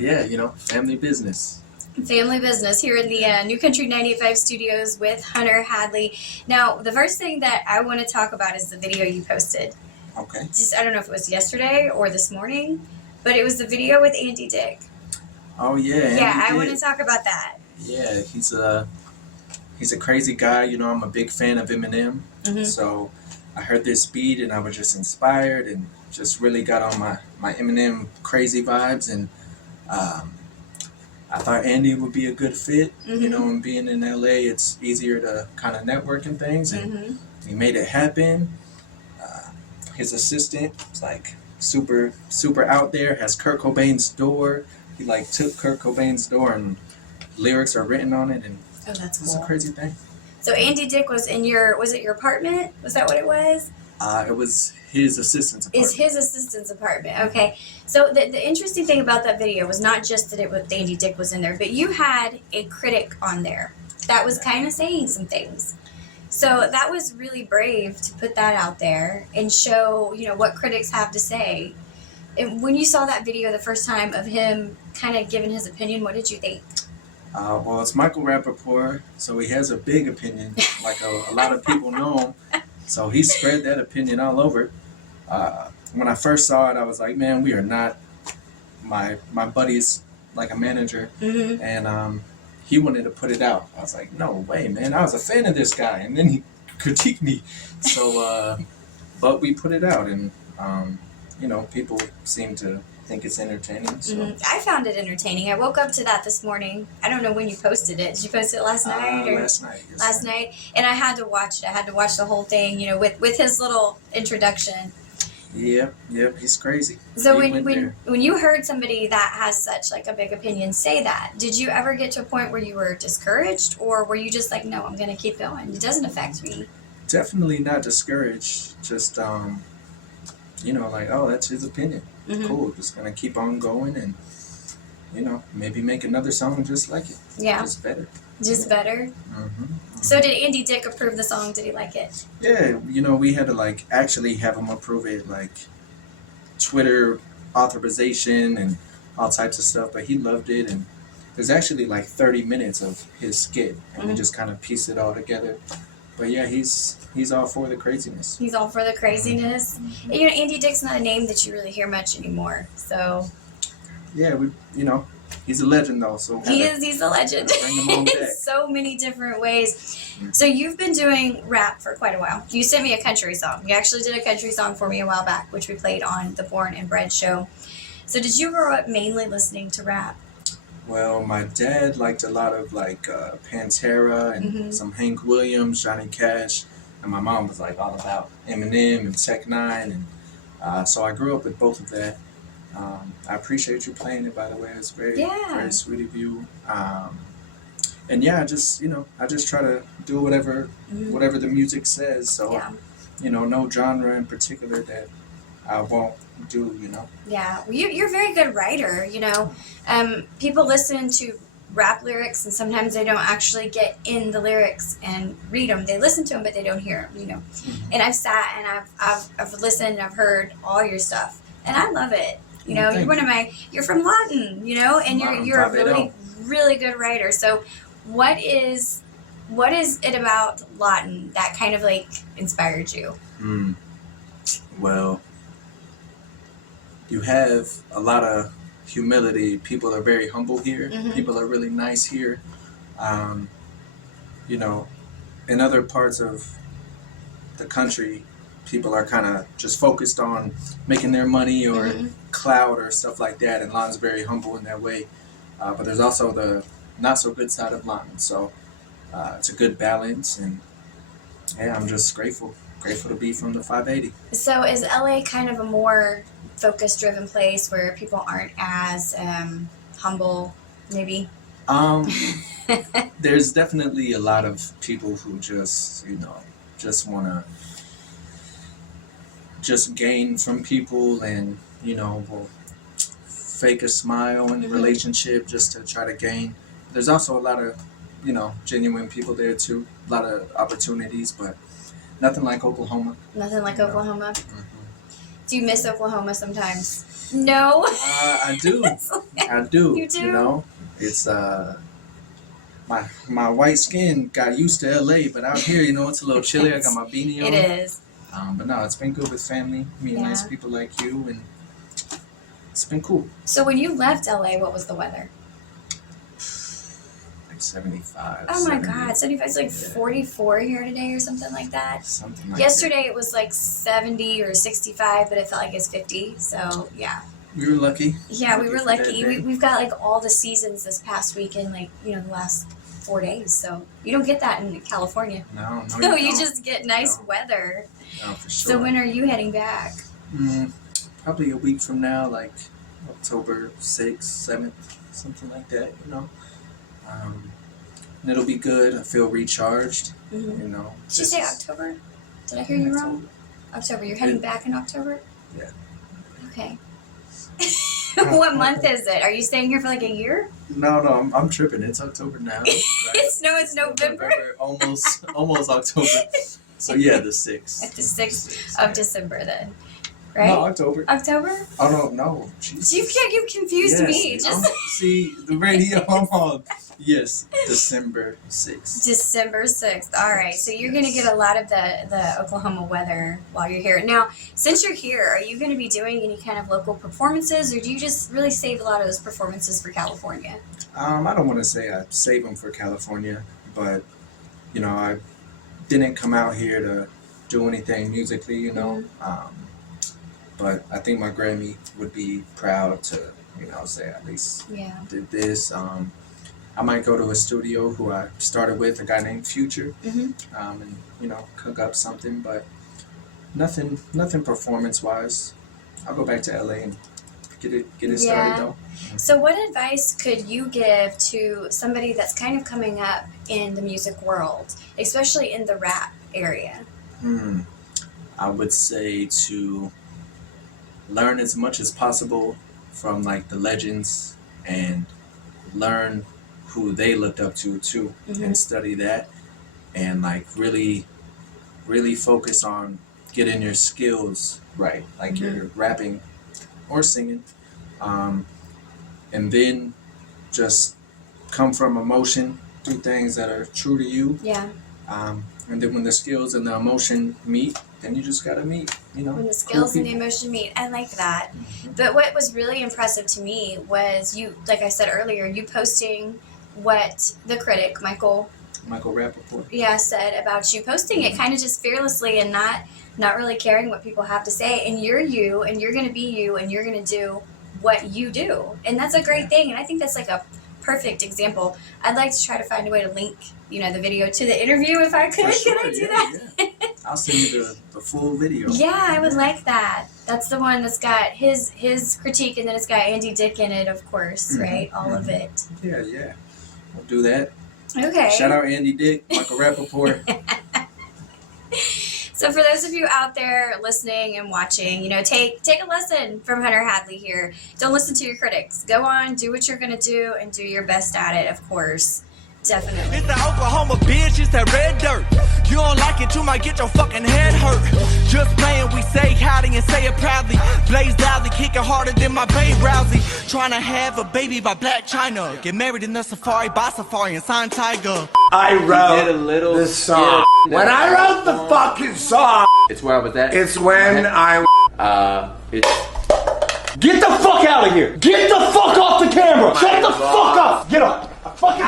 Yeah, family business. Family business here in the New Country 98.5 studios with Hunter Hadley. Now, the first thing that I want to talk about is the video you posted. Okay. I don't know if it was yesterday or this morning, but it was the video with Andy Dick. Oh yeah. Yeah, I want to talk about that. Yeah, he's a crazy guy. I'm a big fan of Eminem. Mm-hmm. So I heard this beat and I was just inspired and just really got on my Eminem crazy vibes, and I thought Andy would be a good fit. Mm-hmm. And being in LA, it's easier to kind of network and things, and Mm-hmm. he made it happen. His assistant is like super out there, has Kurt Cobain's door. He like took Kurt Cobain's door and lyrics are written on it, and oh, that's it's cool. a crazy thing. So Andy Dick was in was it your apartment? Was that what it was? It was his assistant's apartment. Is his assistant's apartment. Okay. So the interesting thing about that video was not just that Andy Dick was in there, but you had a critic on there that was kind of saying some things. So that was really brave to put that out there and show, what critics have to say. And when you saw that video the first time of him kind of giving his opinion, what did you think? Well, it's Michael Rappaport, so he has a big opinion, like a lot of people know him. So he spread that opinion all over. When I first saw it, I was like, man, we are not. My buddy's like a manager, Mm-hmm. and he wanted to put it out. I was like, no way, man. I was a fan of this guy, and then he critiqued me. So, but we put it out, and people seem to think it's entertaining. So. Mm-hmm. I found it entertaining. I woke up to that this morning. I don't know when you posted it. Did you post it last night? Last night. Yes, last night. And I had to watch it. I had to watch the whole thing, with his little introduction. Yep, he's crazy. So when you heard somebody that has such like a big opinion say that, did you ever get to a point where you were discouraged, or were you just like, no, I'm going to keep going? It doesn't affect me. Definitely not discouraged. Just, like, oh, that's his opinion. Mm-hmm. Cool. Just going to keep on going and, maybe make another song just like it. Yeah. Just better. Just better? Mm-hmm. So did Andy Dick approve the song? Did he like it? Yeah, we had to actually have him approve it, Twitter authorization and all types of stuff, but he loved it, and there's actually 30 minutes of his skit, and we just kind of pieced it all together. But yeah, he's all for the craziness. He's all for the craziness. Mm-hmm. And, Andy Dick's not a name that you really hear much anymore, so... Yeah, he's a legend, though. So he's a legend in so many different ways. Mm-hmm. So you've been doing rap for quite a while. You sent me a country song. You actually did a country song for me a while back, which we played on the Born and Bred show. So did you grow up mainly listening to rap? Well, my dad liked a lot of Pantera and some Hank Williams, Johnny Cash, and my mom was all about Eminem and Tech Nine, and so I grew up with both of that. I appreciate you playing it, by the way. It's very sweet of you. And yeah, I just try to do whatever the music says. So, no genre in particular that I won't do, Yeah, well, you're a very good writer, People listen to rap lyrics, and sometimes they don't actually get in the lyrics and read them. They listen to them, but they don't hear them, Mm-hmm. And I've sat and I've listened and I've heard all your stuff, and I love it. You're from Lawton, and you're a really, really good writer. So what is it about Lawton that kind of inspired you? Well, you have a lot of humility. People are very humble here. Mm-hmm. People are really nice here. In other parts of the country, people are kind of just focused on making their money or clout or stuff like that, and Lawton's very humble in that way. But there's also the not so good side of Lawton, so it's a good balance, and yeah, I'm just grateful to be from the 580. So is LA kind of a more focus-driven place where people aren't as humble, maybe? There's definitely a lot of people who just want to just gain from people, and will fake a smile in a relationship just to try to gain. There's also a lot of genuine people there too, a lot of opportunities, but nothing like Oklahoma. Nothing like Oklahoma. Do you miss Oklahoma sometimes? No. I do. I do. You do? You know, it's my white skin got used to LA, but out here, you know, it's a little chilly. I got my beanie on. It is. But no, it's been good with family, meeting nice people like you, and it's been cool. So when you left LA, what was the weather? Like 75. Oh 70. my God, 75. It's like 44 here today or something like that. Something like Yesterday it was like 70 or 65, but it felt like it's 50. So yeah. We were lucky. Yeah, we were for that lucky. day. We've got like all the seasons this past week in like, you know, the last 4 days. So you don't get that in California. No, No, you don't. just get nice No. weather. No, for sure. So when are you heading back? Probably a week from now, like October 6th, 7th, something like that, you know. And it'll be good. I feel recharged, Mm-hmm. you know. Did you say October? Did I hear you wrong? October. You're heading back in October? Yeah. Okay. What month is it? Are you staying here for like a year? No, I'm tripping. It's October now. Right? It's November. Almost October. So yeah, the 6th. At the 6th of December then, right? No, October. October? Oh no, Jesus. You've confused me. Just see the radio. I'm on. Yes, December 6th. December 6th. All right. So you're going to get a lot of the Oklahoma weather while you're here. Now, since you're here, are you going to be doing any kind of local performances, or do you just really save a lot of those performances for California? I don't want to say I save them for California, but you know, I didn't come out here to do anything musically, you know. But I think my Grammy would be proud to, you know, say at least did this. I might go to a studio who I started with, a guy named Future, and you know, cook up something, but nothing performance wise. I'll go back to LA and get it started though. So what advice could you give to somebody that's kind of coming up in the music world, especially in the rap area? I would say to learn as much as possible from like the legends and learn who they looked up to too, and study that, and like really focus on getting your skills right, like you're rapping or singing, and then just come from emotion, do things that are true to you, and then when the skills and the emotion meet, then you just gotta meet, you know. When the skills and the emotion meet. I like that. But what was really impressive to me was you, like I said earlier, you posting what the critic, Michael Rappaport, said about you, posting it kind of just fearlessly and not really caring what people have to say. And you're you, and you're going to be you, and you're going to do what you do. And that's a great thing. And I think that's like a perfect example. I'd like to try to find a way to link, you know, the video to the interview if I could. Sure, Can I do that? Yeah. I'll send you the full video. Yeah, I would like that. That's the one that's got his critique, and then it's got Andy Dick in it, of course, right? All of it. Yeah. We'll do that. Okay. Shout out Andy Dick, Michael Rappaport. So for those of you out there listening and watching, you know, take a lesson from Hunter Hadley here. Don't listen to your critics. Go on, do what you're going to do, and do your best at it, of course. Definitely. It's that Oklahoma bitch, it's that red dirt. You don't like it, you might get your fucking head hurt. Just playing, we say howdy and say it proudly. Blaze loudly, kicking harder than my babe Rousey. Trying to have a baby by Black China. Get married in the safari by Safari and sign Tiger. I wrote this song. When I wrote the fucking song, it's where I was at. it's when I. It's. Get the fuck out of here! Get the fuck off the camera! Shut the fuck up! Get up! Fucking.